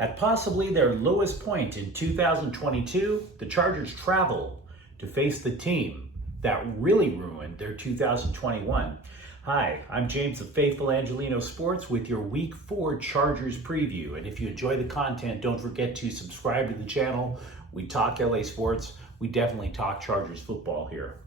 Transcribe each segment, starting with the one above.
At possibly their lowest point in 2022, the Chargers travel to face the team that really ruined their 2021. Hi, I'm James the Faithful Angelino Sports with your Week 4 Chargers preview. And if you enjoy the content, don't forget to subscribe to the channel. We talk LA sports. We definitely talk Chargers football here.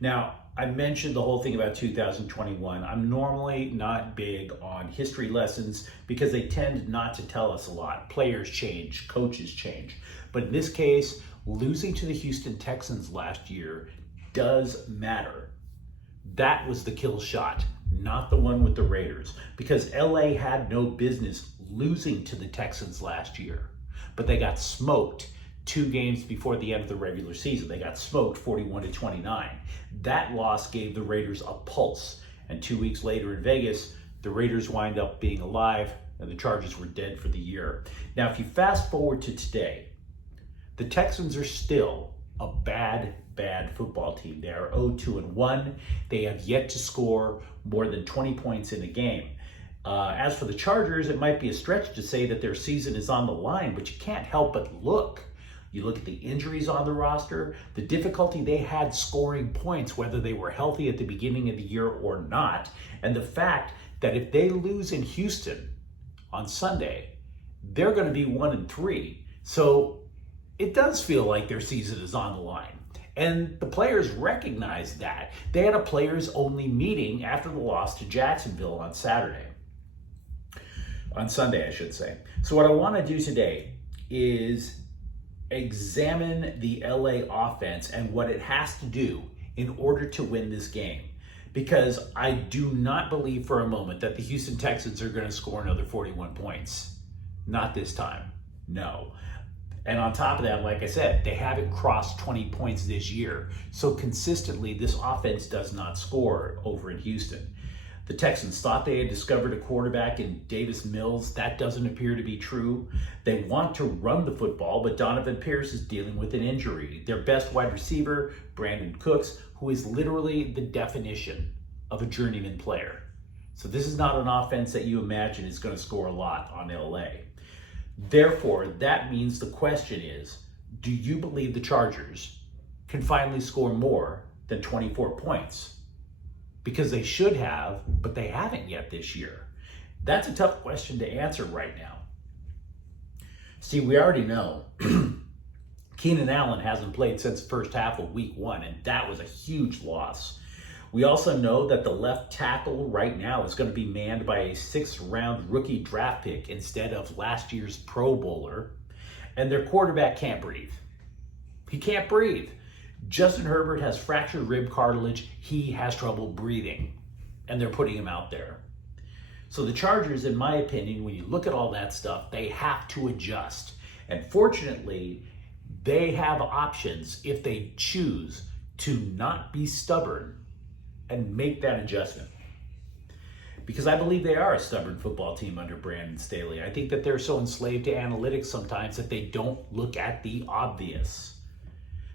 Now, I mentioned the whole thing about 2021. I'm normally not big on history lessons because they tend not to tell us a lot. Players change, coaches change. But in this case, losing to the Houston Texans last year does matter. That was the kill shot, not the one with the Raiders, because LA had no business losing to the Texans last year, but they got smoked 2 games before the end of the regular season. They got smoked 41-29. That loss gave the Raiders a pulse, and 2 weeks later in Vegas, the Raiders wind up being alive and the Chargers were dead for the year. Now, if you fast forward to today, the Texans are still a bad football team. They are 0-2-1. They have yet to score more than 20 points in a game. As for the Chargers, it might be a stretch to say that their season is on the line, but you can't help but look. You look at the injuries on the roster, the difficulty they had scoring points, whether they were healthy at the beginning of the year or not, and the fact that if they lose in Houston on Sunday, they're going to be 1-3. So it does feel like their season is on the line. And the players recognize that. They had a players-only meeting after the loss to Jacksonville on Sunday, I should say. So what I want to do today is examine the LA offense and what it has to do in order to win this game. Because I do not believe for a moment that the Houston Texans are going to score another 41 points. Not this time. No. And on top of that, like I said, they haven't crossed 20 points this year. So consistently, this offense does not score over in Houston. The Texans thought they had discovered a quarterback in Davis Mills. That doesn't appear to be true. They want to run the football, but Donovan Pierce is dealing with an injury. Their best wide receiver, Brandon Cooks, who is literally the definition of a journeyman player. So this is not an offense that you imagine is going to score a lot on LA. Therefore, that means the question is, do you believe the Chargers can finally score more than 24 points? Because they should have, but they haven't yet this year. That's a tough question to answer right now. See, we already know Keenan Allen hasn't played since the first half of week 1, and that was a huge loss. We also know that the left tackle right now is going to be manned by a 6th-round rookie draft pick instead of last year's Pro Bowler, and their quarterback can't breathe. He can't breathe. Justin Herbert has fractured rib cartilage. He has trouble breathing, and they're putting him out there. So the Chargers, in my opinion, when you look at all that stuff, they have to adjust. And fortunately, they have options if they choose to not be stubborn and make that adjustment. Because I believe they are a stubborn football team under Brandon Staley. I think that they're so enslaved to analytics sometimes that they don't look at the obvious.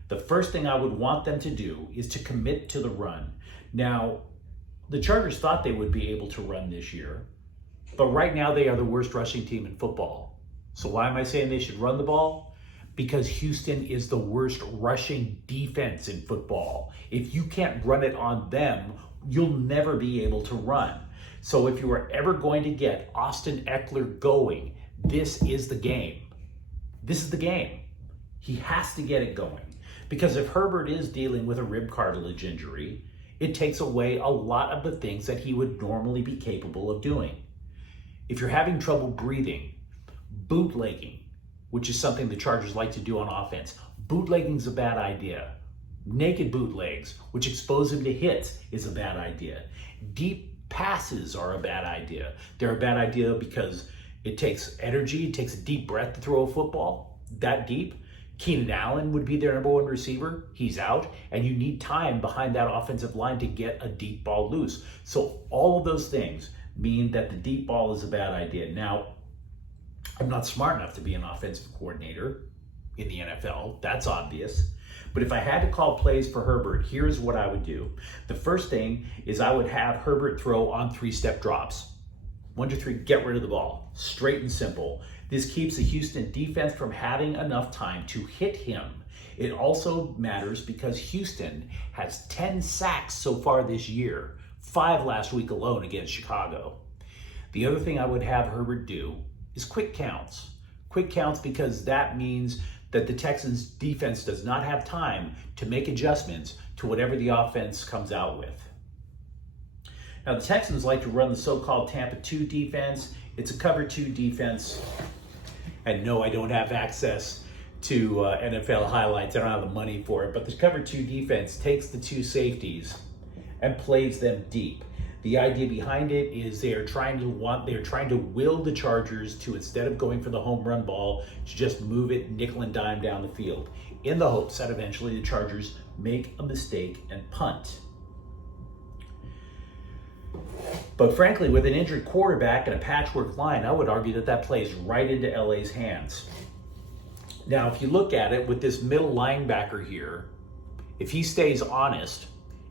The first thing I would want them to do is to commit to the run. Now, the Chargers thought they would be able to run this year, but right now they are the worst rushing team in football. So why am I saying they should run the ball? Because Houston is the worst rushing defense in football. If you can't run it on them, you'll never be able to run. So if you are ever going to get Austin Ekeler going, this is the game. This is the game. He has to get it going. Because if Herbert is dealing with a rib cartilage injury, it takes away a lot of the things that he would normally be capable of doing. If you're having trouble breathing, bootlegging, which is something the Chargers like to do on offense. Bootlegging's a bad idea. Naked bootlegs, which expose him to hits, is a bad idea. Deep passes are a bad idea. They're a bad idea because it takes energy, it takes a deep breath to throw a football that deep. Keenan Allen would be their number 1 receiver. He's out, and you need time behind that offensive line to get a deep ball loose. So all of those things mean that the deep ball is a bad idea. Now, I'm not smart enough to be an offensive coordinator in the NFL. That's obvious. But if I had to call plays for Herbert, here's what I would do. The first thing is I would have Herbert throw on 3-step drops. 1, 2, 3, get rid of the ball. Straight and simple. This keeps the Houston defense from having enough time to hit him. It also matters because Houston has 10 sacks so far this year, 5 last week alone against Chicago. The other thing I would have Herbert do is quick counts. Quick counts because that means that the Texans defense does not have time to make adjustments to whatever the offense comes out with. Now, the Texans like to run the so-called Tampa 2 defense. It's a cover 2 defense. And no, I don't have access to NFL highlights. I don't have the money for it. But the cover 2 defense takes the 2 safeties and plays them deep. The idea behind it is they're trying to will the Chargers to, instead of going for the home run ball, to just move it nickel and dime down the field, in the hopes that eventually the Chargers make a mistake and punt. But frankly, with an injured quarterback and a patchwork line, I would argue that that plays right into LA's hands. Now, if you look at it with this middle linebacker here, if he stays honest,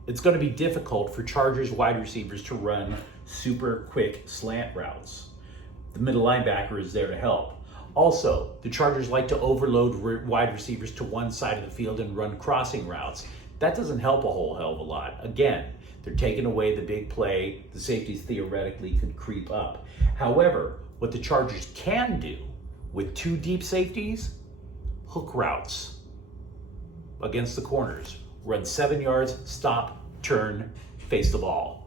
it's going to be difficult for Chargers wide receivers to run super quick slant routes. The middle linebacker is there to help. Also, the Chargers like to overload wide receivers to one side of the field and run crossing routes. That doesn't help a whole hell of a lot. Again, they're taking away the big play. The safeties theoretically could creep up. However, what the Chargers can do with 2 deep safeties, hook routes against the corners. Run 7 yards, stop, turn, face the ball.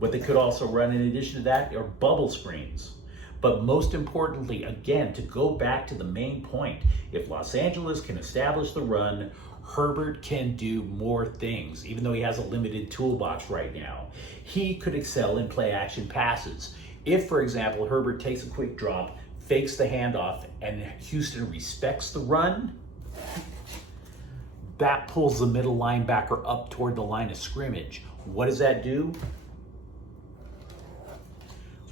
What they could also run in addition to that are bubble screens. But most importantly, again, to go back to the main point, if Los Angeles can establish the run, Herbert can do more things, even though he has a limited toolbox right now. He could excel in play action passes. If, for example, Herbert takes a quick drop, fakes the handoff, and Houston respects the run, that pulls the middle linebacker up toward the line of scrimmage. What does that do?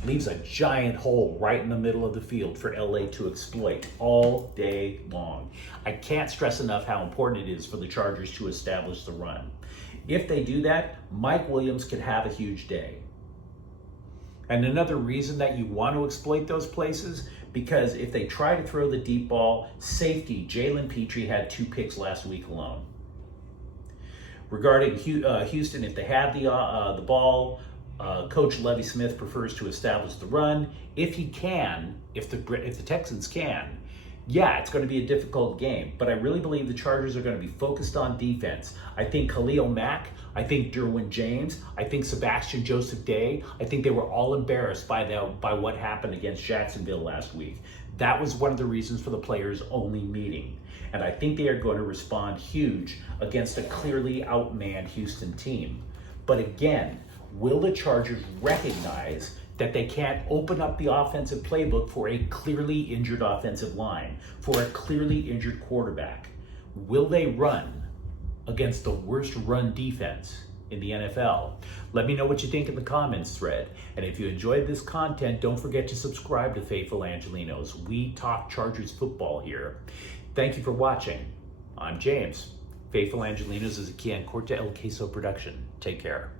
Leaves a giant hole right in the middle of the field for LA to exploit all day long. I can't stress enough how important it is for the Chargers to establish the run. If they do that, Mike Williams could have a huge day. And another reason that you want to exploit those places, because if they try to throw the deep ball, safety Jalen Petrie had 2 picks last week alone. Regarding Houston, if they have the ball, Coach Lovie Smith prefers to establish the run. If he can, if the Texans can, yeah, it's going to be a difficult game. But I really believe the Chargers are going to be focused on defense. I think Khalil Mack, I think Derwin James, I think Sebastian Joseph Day, I think they were all embarrassed by what happened against Jacksonville last week. That was one of the reasons for the players only meeting. And I think they are going to respond huge against a clearly outmanned Houston team. But again, will the Chargers recognize that they can't open up the offensive playbook for a clearly injured offensive line, for a clearly injured quarterback? Will they run against the worst run defense in the NFL? Let me know what you think in the comments thread. And if you enjoyed this content, don't forget to subscribe to Faithful Angelinos. We talk Chargers football here. Thank you for watching. I'm James. Faithful Angelinos is a Kian Corte El Queso production. Take care.